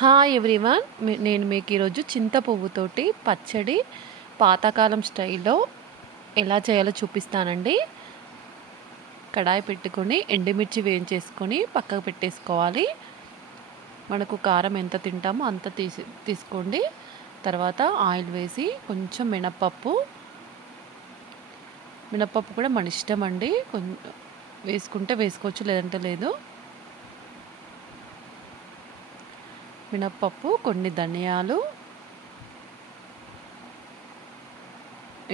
Hi everyone. నేను మీకు ఈరోజు చింత పువ్వుతోటి పచ్చడి పాతకాలం స్టైల్లో ఎలా చేయాలో చూపిస్తానండి. కడాయి పెట్టుకొని ఎండుమిర్చి వేయించేసుకొని పక్కకు పెట్టేసుకోవాలి. మనకు కారం ఎంత తింటామో అంత తీసుకోండి. తర్వాత ఆయిల్ వేసి కొంచెం మినప్పప్పు కూడా మన ఇష్టం అండి. వేసుకుంటే వేసుకోవచ్చు, లేదంటే లేదు. మినప్పప్పు, కొన్ని ధనియాలు,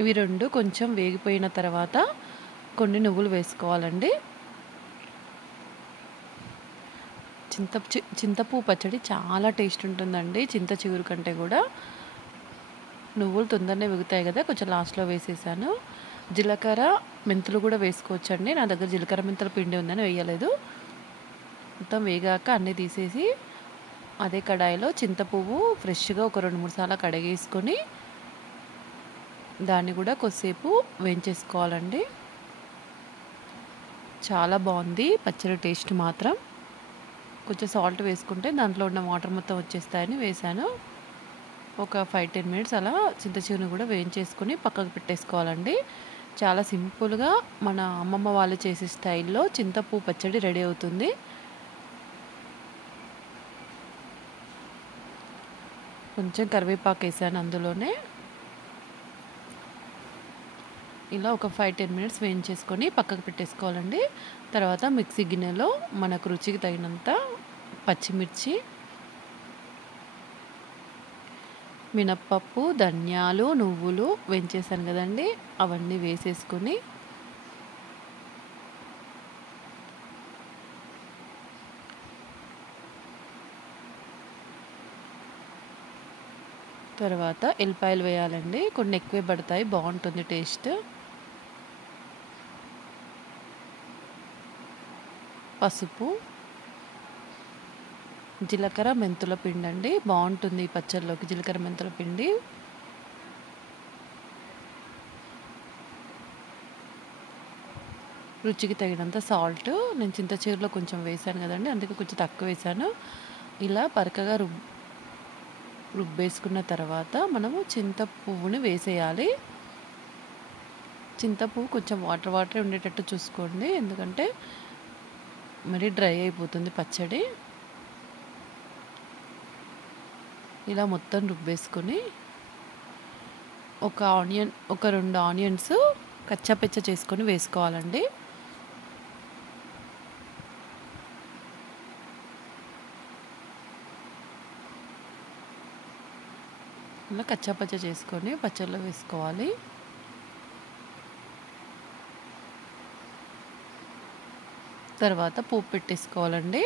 ఇవి రెండు కొంచెం వేగిపోయిన తర్వాత కొన్ని నువ్వులు వేసుకోవాలండి. చింతపువ్వు పచ్చడి చాలా టేస్ట్ ఉంటుందండి, చింత చిగురు కంటే కూడా. నువ్వులు తొందరనే వేగుతాయి కదా, కొంచెం లాస్ట్లో వేసేసాను. జీలకర్ర, మెంతులు కూడా వేసుకోవచ్చండి. నా దగ్గర జీలకర్ర మెంతుల పిండి ఉందని వేయలేదు. మొత్తం వేగాక అన్నీ తీసేసి అదే కడాయిలో చింతపువ్వు ఫ్రెష్గా ఒక 2-3 సార్లు కడిగేసుకొని దాన్ని కూడా కొద్దిసేపు వేయించేసుకోవాలండి. చాలా బాగుంది పచ్చడి, టేస్ట్ మాత్రం. కొంచెం సాల్ట్ వేసుకుంటే దాంట్లో ఉన్న వాటర్ మొత్తం వచ్చేస్తాయని వేసాను. ఒక 5-10 మినిట్స్ అలా చింతచిగురుని కూడా వేయించేసుకొని పక్కకు పెట్టేసుకోవాలండి. చాలా సింపుల్గా మన అమ్మమ్మ వాళ్ళు చేసే స్టైల్లో చింతపువ్వు పచ్చడి రెడీ అవుతుంది. కొంచెం కరివేపాకు వేసాను అందులోనే. ఇలా ఒక 5-10 మినిట్స్ వేయించేసుకొని పక్కకు పెట్టేసుకోవాలండి. తర్వాత మిక్సీ గిన్నెలో మనకు రుచికి తగినంత పచ్చిమిర్చి, మినప్పప్పు, ధనియాలు, నువ్వులు వేయించేసాను కదండి, అవన్నీ వేసేసుకొని తర్వాత ఎల్లిపాయలు వేయాలండి. కొన్ని ఎక్కువే పడతాయి, బాగుంటుంది టేస్ట్. పసుపు, జీలకర్ర మెంతుల పిండి అండి, బాగుంటుంది ఈ పచ్చడిలోకి జీలకర్ర మెంతుల పిండి. రుచికి తగినంత సాల్ట్. నేను చింతచిగురులో కొంచెం వేసాను కదండి, అందుకే కొంచెం తక్కువ వేసాను. ఇలా బరకగా రుబ్బేసుకున్న తర్వాత మనము చింతపువ్వుని వేసేయాలి. చింతపువ్వు కొంచెం వాటర్ ఉండేటట్టు చూసుకోండి, ఎందుకంటే మరీ డ్రై అయిపోతుంది పచ్చడి. ఇలా మొత్తం రుబ్బేసుకొని ఒక 2 ఆనియన్స్ కచ్చాపిచ్చ చేసుకొని వేసుకోవాలండి. ఇలా కచ్చాపచ్చ చేసుకొని పచ్చడిలో వేసుకోవాలి. తర్వాత పోపు పెట్టేసుకోవాలండి.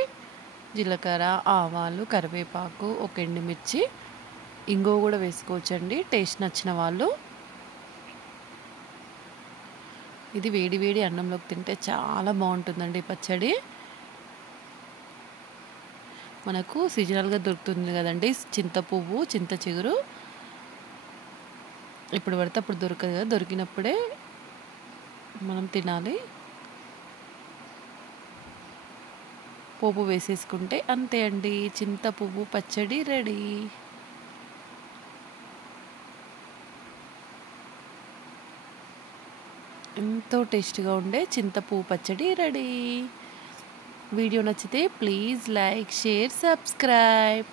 జీలకర్ర, ఆవాలు, కరివేపాకు, ఒక ఎండుమిర్చి, ఇంగువ కూడా వేసుకోవచ్చండి టేస్ట్ నచ్చిన వాళ్ళు. ఇది వేడి వేడి అన్నంలోకి తింటే చాలా బాగుంటుందండి పచ్చడి. మనకు సీజనల్గా దొరుకుతుంది కదండి చింతపువ్వు, చింత చిగురు. ఇప్పుడు పడితే అప్పుడు దొరకదు కదా, దొరికినప్పుడే మనం తినాలి. పోపు వేసేసుకుంటే అంతే అండి, చింతపువ్వు పచ్చడి రెడీ. ఎంతో టేస్ట్గా ఉండే చింతపువ్వు పచ్చడి రెడీ. వీడియో నచ్చితే ప్లీజ్ లైక్, షేర్, సబ్స్క్రైబ్.